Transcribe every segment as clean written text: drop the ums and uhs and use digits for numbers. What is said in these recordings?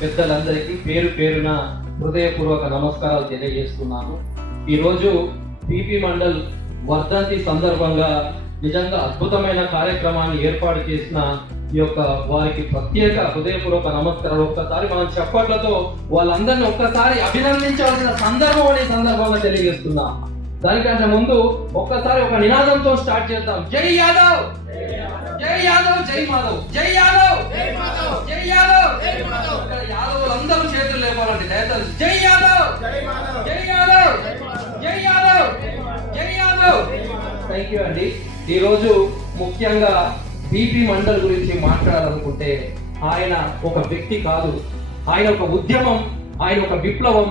పెద్దలందరికీ పేరు పేరున హృదయపూర్వక నమస్కారాలు తెలియజేస్తున్నాను. ఈరోజు బీపీ మండల్ వర్ధంతి సందర్భంగా నిజంగా అద్భుతమైన కార్యక్రమాన్ని ఏర్పాటు చేసిన ఈ యొక్క వారికి ప్రత్యేక హృదయపూర్వక నమస్కారాలు. ఒక్కసారి మనం చప్పట్లతో వాళ్ళందరినీ ఒక్కసారి అభినందించాల్సిన సందర్భం అనే సందర్భంగా తెలియజేస్తున్నాం. దానికంటే ముందు ఒక్కసారి ఒక నినాదంతో స్టార్ట్ చేద్దాం. జై యాదవ్, జై యాదవ్, జై మాధవ్, జై యాదవ్, జై మాధవ్, జై యాదవ్, జై మాధవ్. ఇక్కడ యాదవులందరూ చేతులు లేపాలండి. నేతలు జై యాదవ్, జై మాధవ్, జై యాదవ్, జై యాదవ్, జై యాదవ్. థ్యాంక్ యూ అండి. ఈరోజు ముఖ్యంగా బీపీ మండల్ గురించి మాట్లాడాలనుకుంటే ఆయన ఒక వ్యక్తి కాదు, ఆయన ఒక ఉద్యమం, ఆయన ఒక విప్లవం,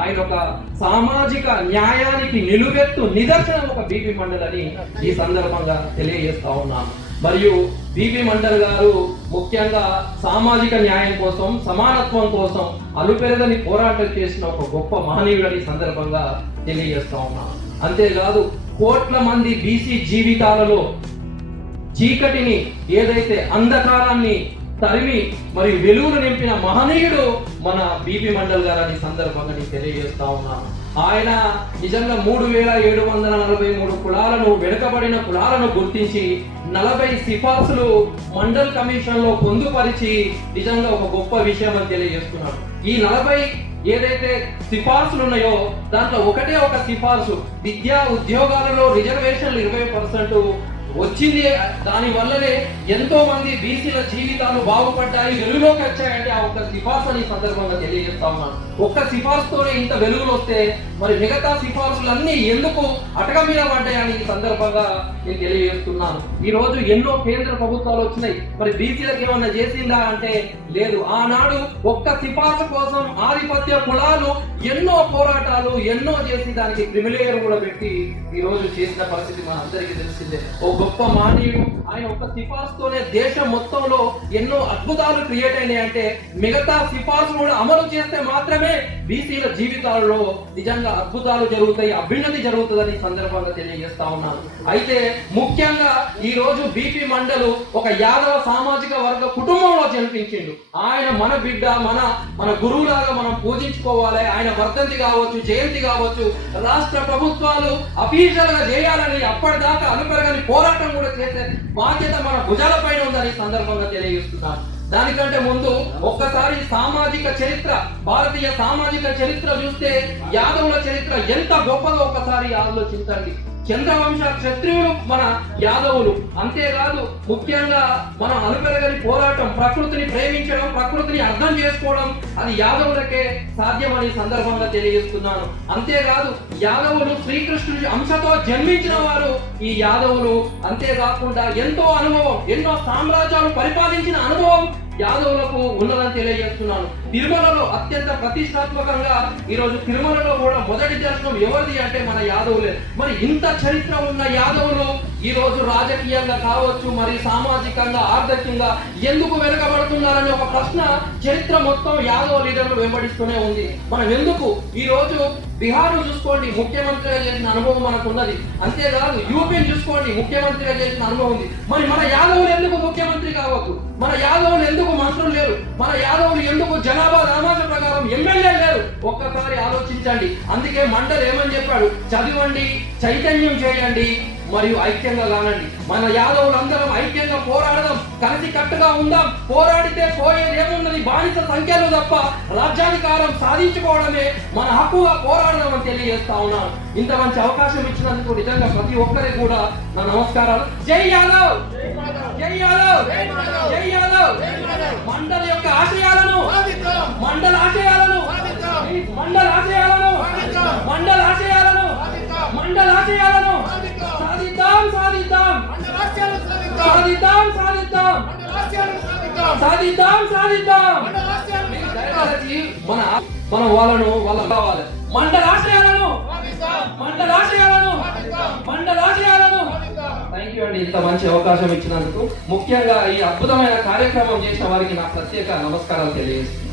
ఆయన ఒక సామాజిక న్యాయానికి నిలువెత్తు నిదర్శనం ఒక బీపీ మండల్ అని ఈ సందర్భంగా తెలియజేస్తా ఉన్నాను. మరియు బీపీ మండల్ గారు ముఖ్యంగా సామాజిక న్యాయం కోసం, సమానత్వం కోసం అలుపెరగని పోరాటం చేసిన ఒక గొప్ప మహనీయుడని సందర్భంగా తెలియజేస్తా ఉన్నాను. అంతేకాదు కోట్ల మంది బీసీ జీవితాలలో చీకటిని, ఏదైతే అంధకారాన్ని తరిమి మరియు వెలుగును నింపిన మహనీయుడు మన బీపీ మండల్ గారని సందర్భంగా నేను తెలియజేస్తా ఉన్నాను. ఆయన నిజంగా 3743 కులాలను, వెనుకబడిన కులాలను గుర్తించి 40 సిఫార్సులు మండల్ కమిషన్ లో పొందుపరిచి నిజంగా ఒక గొప్ప విషయం అని తెలియజేస్తున్నాడు. ఈ 40 ఏదైతే సిఫార్సులు ఉన్నాయో దాంట్లో ఒకటే ఒక సిఫార్సు, విద్యా ఉద్యోగాలలో రిజర్వేషన్లు 20% వచ్చింది. దాని వల్లనే ఎంతో మంది బీసీల జీవితాలు బాగుపడ్డాయి, వెలుగులోకి వచ్చాయంటే ఆ ఒక్క సిఫార్సు ఈ సందర్భంగా తెలియజేస్తా ఉన్నాను. ఒక్క సిఫార్సుతోనే ఇంత వెలుగులు వస్తే మరి మిగతా సిఫార్సులన్నీ ఎందుకు అటకమీద పడ్డాయని ఈ సందర్భంగా నేను తెలియజేస్తున్నాను. ఈ రోజు ఎన్నో కేంద్ర ప్రభుత్వాలు వచ్చినాయి, మరి బీసీలకు ఏమన్నా చేసిందా అంటే లేదు. ఆనాడు ఒక్క సిఫార్సు కోసం ఆధిపత్య కులాలు ఎన్నో పోరాటాలు ఎన్నో చేసి దానికి క్రిమిలేయర్ కూడా పెట్టి ఈ రోజు చేసిన పరిస్థితి మన అందరికీ తెలిసిందే. గొప్ప మానవుడు ఆయన ఒక సిఫార్సుతోనే దేశం మొత్తంలో ఎన్నో అద్భుతాలు క్రియేట్ అయినాయి. అంటే మిగతా సిఫార్సు కూడా అమలు చేస్తే మాత్రమే బీసీల జీవితాలలో నిజంగా అద్భుతాలు జరుగుతాయి, అభ్యున్నతి జరుగుతుందని సందర్భంగా తెలియజేస్తా ఉన్నాను. అయితే ముఖ్యంగా ఈ రోజు బీపీ మండల్ ఒక యాదవ సామాజిక వర్గ కుటుంబంలో జన్మించిండు. ఆయన మన బిడ్డ, మన గురువులాగా మనం పూజించుకోవాలి. ఆయన వర్ధంతి కావచ్చు, జయంతి కావచ్చు రాష్ట్ర ప్రభుత్వాలు అఫీషియల్ గా చేయాలని అప్పటిదాకా అనుపెరగని పోరాటం కూడా చేసే బాధ్యత మన భుజాల పైన ఉందని సందర్భంగా తెలియజేస్తున్నాను. దానికంటే ముందు ఒక్కసారి సామాజిక చరిత్ర, భారతీయ సామాజిక చరిత్ర చూస్తే యాదవుల చరిత్ర ఎంత గొప్పదో ఒక్కసారి ఆలోచించండి. చంద్రవంశ క్షత్రియులు మన యాదవులు. అంతేకాదు ముఖ్యంగా మనం అనుపెరగని పోరాటం, ప్రకృతిని ప్రేమించడం, ప్రకృతిని అర్థం చేసుకోవడం అది యాదవులకే సాధ్యమని సందర్భంగా తెలియజేస్తున్నాను. అంతేకాదు యాదవులు శ్రీకృష్ణుడి అంశతో జన్మించిన వారు ఈ యాదవులు. అంతేకాకుండా ఎంతో అనుభవం, ఎన్నో సామ్రాజ్యాలు పరిపాలించిన అనుభవం యాదవులకు ఉన్నదని తెలియజేస్తున్నాను. తిరుమలలో అత్యంత ప్రతిష్టాత్మకంగా ఈరోజు తిరుమలలో కూడా మొదటి దర్శనం ఎవరిది అంటే మన యాదవులే. మరి ఇంత చరిత్ర ఉన్న యాదవులు ఈ రోజు రాజకీయంగా కావచ్చు, మరి సామాజికంగా, ఆర్థికంగా ఎందుకు వెనుకబడుతున్నారనే ఒక ప్రశ్న చరిత్ర మొత్తం యాదవ లీడర్లు వెంబడిస్తూనే ఉంది. మనం ఎందుకు ఈ రోజు బీహార్ చూసుకోండి, ముఖ్యమంత్రిగా చేసిన అనుభవం మనకు ఉన్నది. అంతేకాదు యూపీని చూసుకోండి, ముఖ్యమంత్రిగా చేసిన అనుభవం ఉంది. మరి మన యాదవులు ఎందుకు ముఖ్యమంత్రి కావచ్చు? మన యాదవులు ఎందుకు మంత్రులు లేరు? మన యాదవులు ఎందుకు జనాభా దామాష ప్రకారం ఎమ్మెల్యే లేరు? ఒక్కసారి ఆలోచించండి. అందుకే మండల్ ఏమని చెప్పాడు? చదవండి, చైతన్యం చేయండి, మరియు ఐక్యంగా కానండి. మన యాదవులందరం ఐక్యంగా పోరాడదాం, కలిసి కట్టుగా ఉందాం. పోరాడితే పోయేది ఏమున్నది? బానిస సంఖ్యలు తప్ప రాజ్యాధికారం సాధించుకోవడమే మన హక్కుగా పోరాడదాం అని తెలియజేస్తా ఉన్నాను. ఇంత మంచి అవకాశం ఇచ్చినందుకు నిజంగా ప్రతి ఒక్కరికి కూడా నా నమస్కారాలు. జై యాదవ్, జై యాదవ్, జై యాదవ్. మండల్ యొక్క ఆశయాలను, మండల్ ఆశయాలను, మండల్ ఆశయాలను, మండల్ ఆశయాలను, మండల్ ఆశయాలను సాధిద్దాం, సాధిద్దాం, సాధిద్దాం, సాధిద్దాం, సాధిద్దాం, సాధిద్దాం. మన వాళ్ళ కావాలి. మండల ఆశయాలను, మండల ఆశయాలను, మండల ఆశయాలను. థ్యాంక్ యూ అండి, ఇంత మంచి అవకాశం ఇచ్చినందుకు. ముఖ్యంగా ఈ అద్భుతమైన కార్యక్రమం చేసిన వారికి నా ప్రత్యేక నమస్కారాలు తెలియజేస్తున్నాను.